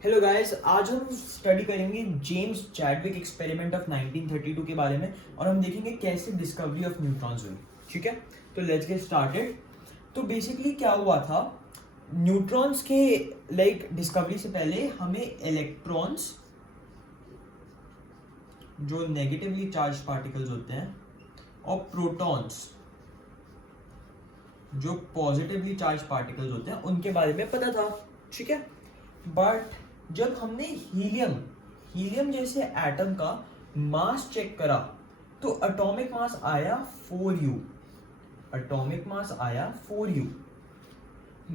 Hello guys, आज हम study करेंगे जेम्स चैडविक एक्सपेरिमेंट ऑफ 1932 के बारे में और हम देखेंगे कैसे डिस्कवरी ऑफ न्यूट्रॉन्स हुई। ठीक है, तो लेट्स गेट स्टार्टेड। तो बेसिकली क्या हुआ था, न्यूट्रॉन्स के डिस्कवरी से पहले हमें इलेक्ट्रॉन्स जो नेगेटिवली चार्ज पार्टिकल्स होते हैं और प्रोटॉन्स जो पॉजिटिवली चार्ज पार्टिकल्स होते हैं उनके बारे में पता था। ठीक है, बट जब हमने हीलियम जैसे एटम का मास चेक करा तो एटॉमिक मास आया 4u। एटॉमिक मास आया 4u,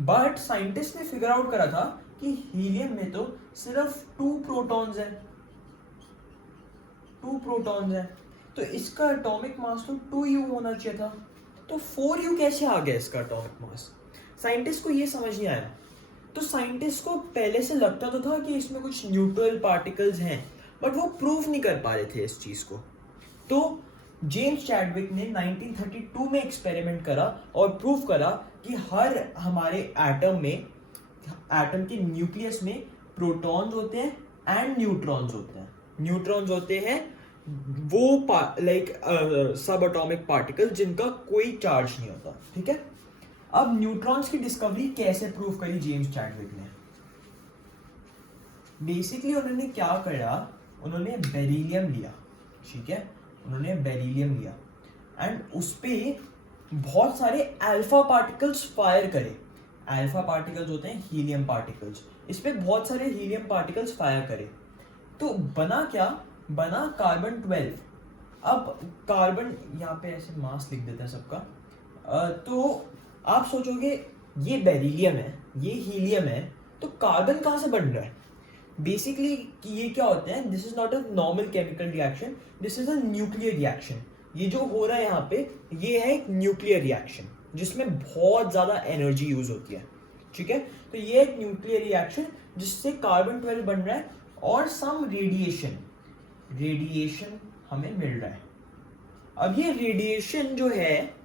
बट साइंटिस्ट ने फिगर आउट करा था कि हीलियम में तो सिर्फ 2 प्रोटॉन्स हैं। तो इसका एटॉमिक मास तो 2u होना चाहिए था, तो 4u कैसे आ गया इसका एटॉमिक मास? साइंटिस्ट को ये समझ नहीं आया। तो साइंटिस्ट को पहले से लगता तो था कि इसमें कुछ न्यूट्रल पार्टिकल्स हैं, बट वो प्रूव नहीं कर पा रहे थे इस चीज को। तो जेम्स चैडविक ने 1932 में एक्सपेरिमेंट करा और प्रूव करा कि हर हमारे एटम के न्यूक्लियस में प्रोटॉन्स होते हैं एंड न्यूट्रॉन्स होते हैं। न्यूट्रॉन्स होते हैं वो सब एटॉमिक पार्टिकल जिनका कोई चार्ज नहीं होता। ठीक है, अब न्यूट्रॉन्स की डिस्कवरी कैसे प्रूव करी जेम्स चैडविक ने? बेसिकली उन्होंने क्या करा, उन्होंने बेरिलियम लिया। ठीक है, उन्होंने बेरिलियम लिया एंड उस पे बहुत सारे अल्फा पार्टिकल्स फायर करे। अल्फा पार्टिकल्स होते हैं हीलियम पार्टिकल्स, इस पे बहुत सारे हीलियम पार्टिकल्स फायर करे। तो बना क्या? बना कार्बन 12। अब कार्बन, यहाँ पे ऐसे मास लिख देते हैं सबका। तो आप सोचोगे ये बेरिलियम है, ये हीलियम है, तो कार्बन कहाँ से बन रहा है? बेसिकली ये क्या होता है, this is not a normal chemical reaction, this is a nuclear reaction. ये जो हो रहा है यहाँ पे, ये है एक न्यूक्लियर रिएक्शन जिसमें बहुत ज़्यादा एनर्जी यूज होती है। ठीक है, तो ये एक न्यूक्लियर रिएक्शन जिससे कार्बन 12 बन रहा है और सम रेडिएशन हमें मिल रहा है। अब ये रेडिएशन जो है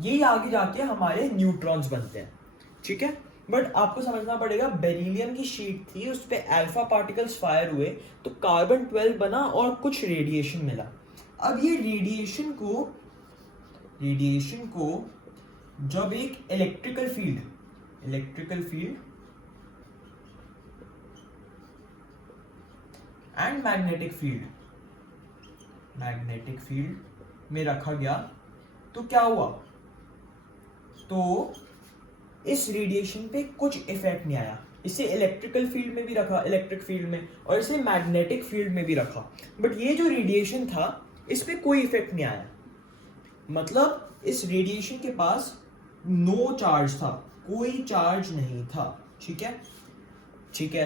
ये आगे जाके हमारे न्यूट्रॉन्स बनते हैं। ठीक है, बट आपको समझना पड़ेगा, बेरिलियम की शीट थी, उस पे अल्फा पार्टिकल्स फायर हुए तो कार्बन 12 बना और कुछ रेडिएशन मिला। अब ये रेडिएशन को जब एक electrical field and magnetic field में रखा गया तो क्या हुआ? तो इस रेडिएशन पे कुछ इफेक्ट नहीं आया। इसे इलेक्ट्रिकल फील्ड में भी रखा, इलेक्ट्रिक फील्ड में, और इसे मैग्नेटिक फील्ड में भी रखा, बट ये जो रेडिएशन था इस पे कोई इफेक्ट नहीं आया। मतलब इस रेडिएशन के पास नो चार्ज था, कोई चार्ज नहीं था। ठीक है,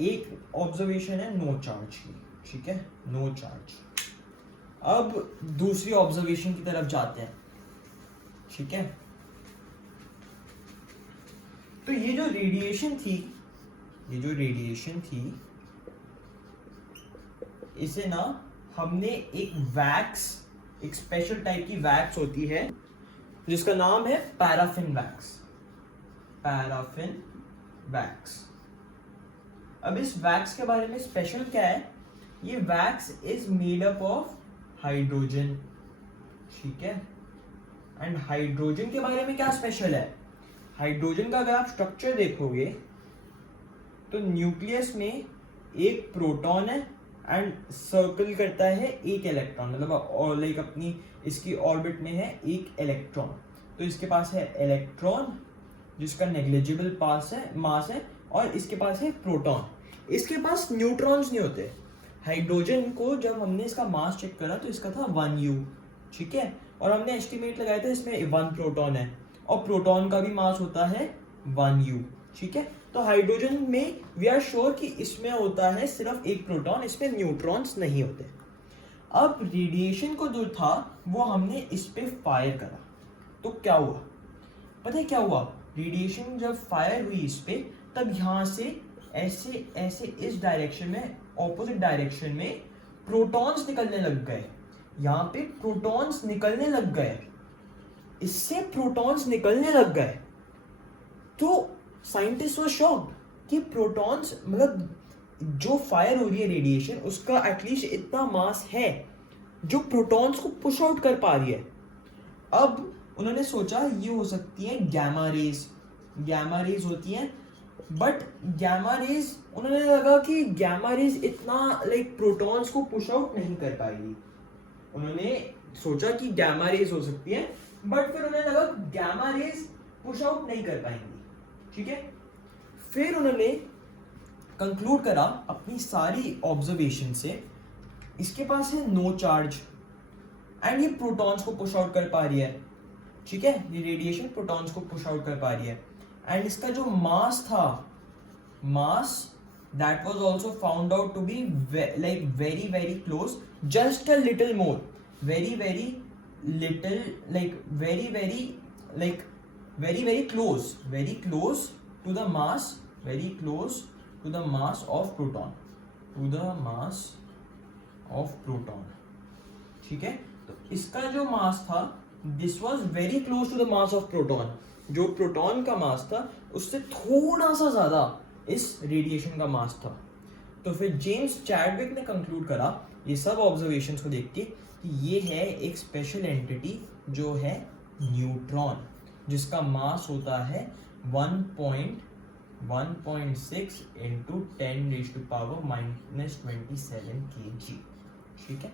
एक ऑब्जर्वेशन है नो चार्ज की। ठीक है, नो चार्ज। अब दूसरी ऑब्जर्वेशन की तरफ जाते हैं। ठीक है, तो ये जो रेडिएशन थी इसे ना हमने एक स्पेशल टाइप की वैक्स होती है जिसका नाम है पैराफिन वैक्स। अब इस वैक्स के बारे में स्पेशल क्या है? ये wax is made up of hydrogen. ठीक है, एंड हाइड्रोजन के बारे में क्या स्पेशल है? हाइड्रोजन का अगर आप स्ट्रक्चर देखोगे तो न्यूक्लियस में एक प्रोटॉन है एंड सर्कल करता है एक इलेक्ट्रॉन, मतलब और अपनी इसकी ऑर्बिट में है एक इलेक्ट्रॉन। तो इसके पास है इलेक्ट्रॉन जिसका नेग्लिजिबल मास है, और इसके पास है प्रोटॉन। इसके पास न्यूट्रॉन्स नहीं होते। हाइड्रोजन को जब हमने इसका मास चेक करा तो इसका था 1u। ठीक है, और हमने एस्टिमेट लगाया था इसमें 1 प्रोटॉन है और प्रोटॉन का भी मास होता है 1u। ठीक है, तो हाइड्रोजन में वी आर श्योर कि इसमें होता है सिर्फ एक प्रोटॉन, इसमें न्यूट्रॉन्स नहीं होते। अब रेडिएशन को जो था वो हमने इस पे फायर करा तो क्या हुआ? पता है क्या हुआ? रेडिएशन जब फायर हुई इस पे, तब यहाँ से ऐसे इस डायरेक्शन में, ऑपोजिट डायरेक्शन में प्रोटॉन्स निकलने लग गए। यहाँ पे प्रोटॉन्स निकलने लग गए, इससे प्रोटॉन्स निकलने लग गए। तो साइंटिस्ट वाज शॉक्ड कि प्रोटॉन्स मतलब जो फायर हो रही है रेडिएशन उसका एटलीस्ट इतना मास है जो प्रोटॉन्स को पुश आउट कर पा रही है। अब उन्होंने सोचा ये हो सकती है गैमा रेज होती हैं, बट गैमा रेज उन्होंने लगा कि गैमा रेज इतना लाइक प्रोटॉन्स को पुश आउट नहीं कर पाएगी। उन्होंने सोचा कि गैमा रेज हो सकती है, बट फिर उन्हें लगा गैमा रेज पुश आउट नहीं कर पाएंगी, ठीक है। फिर उन्होंने कंक्लूड करा अपनी सारी ऑब्जर्वेशन से, इसके पास है नो चार्ज एंड ये प्रोटॉन्स को पुश आउट कर पा रही है, ठीक है, ये रेडिएशन प्रोटॉन्स को पुश आउट कर पा रही है। एंड इसका जो मास था, mass that was also found out to be like very very close, just a little more, very very little, like very close to the mass, very close to the mass of proton, ठीक है। तो इसका जो mass था, this was very close to the mass of proton, जो proton का mass था उससे थोड़ा सा ज्यादा इस रेडिएशन का मास था। तो फिर जेम्स चैडविक ने कंक्लूड करा ये सब ऑब्जर्वेशंस को देख के कि ये है एक स्पेशल एंटिटी जो है न्यूट्रॉन, जिसका मास होता है 1.6 into 10⁻⁻27 kg, ठीक है।